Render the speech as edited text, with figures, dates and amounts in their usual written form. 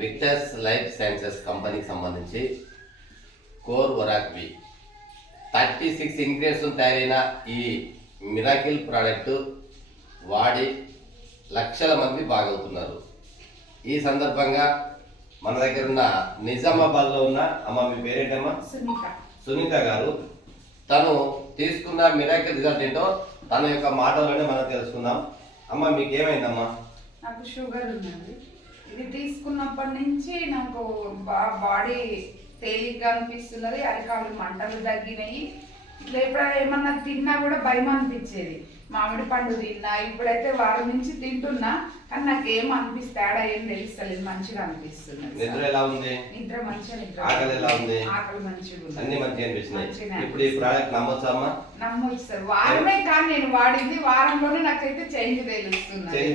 విక్టర్స్ life sciences కంపెనీకి సంబంధించి core వరాక్ వి 36 ingredients తయారైన ఈ మిరాకిల్ ప్రోడక్ట్ వాడి లక్షల మంది బాగవుతున్నారు. ఈ సందర్భంగా మన దగ్గర ఉన్న నిజామాబాద్లో ఉన్న అమ్మ, మీ పేరేంటమ్మా? సునీత గారు. తను తీసుకున్న మిరాకిల్ రిజల్ట్ ఏంటో తన యొక్క మాటలోనే మనం తెలుసుకుందాం. అమ్మ, మీకు ఏమైందమ్మా? నాకు షుగర్ ఉన్నది. ఇది తీసుకున్నప్పటి నుంచి నాకు బాడీ తేలిగ్గా అనిపిస్తున్నది. అరికాలు మంటలు తగ్గినాయి. ఇట్లా ఎప్పుడైనా ఏమన్నా తిన్నా కూడా భయం అనిపించేది. మామిడి పండు తిన్నా, ఇప్పుడైతే వారం నుంచి తింటున్నా, కానీ నాకు ఏం తేడా ఏం తెలుస్తలేదు. మంచిగా అనిపిస్తుంది. నిద్ర ఎలా ఉంది? నిద్ర మంచిగా, నిద్ర. ఆకలి ఎలా ఉంది? ఆకలి మంచిగా ఉంది. అన్ని మంచిగా అనిపిస్తున్నాయి. ఇప్పుడు ఈ ప్రోడక్ట్ నమ్మొచ్చా అమ్మా? నమ్మొచ్చు సార్. వారమే కానీ నేను వాడింది వారంలోనే నాకైతే చేంజ్ తెలుస్తుంది.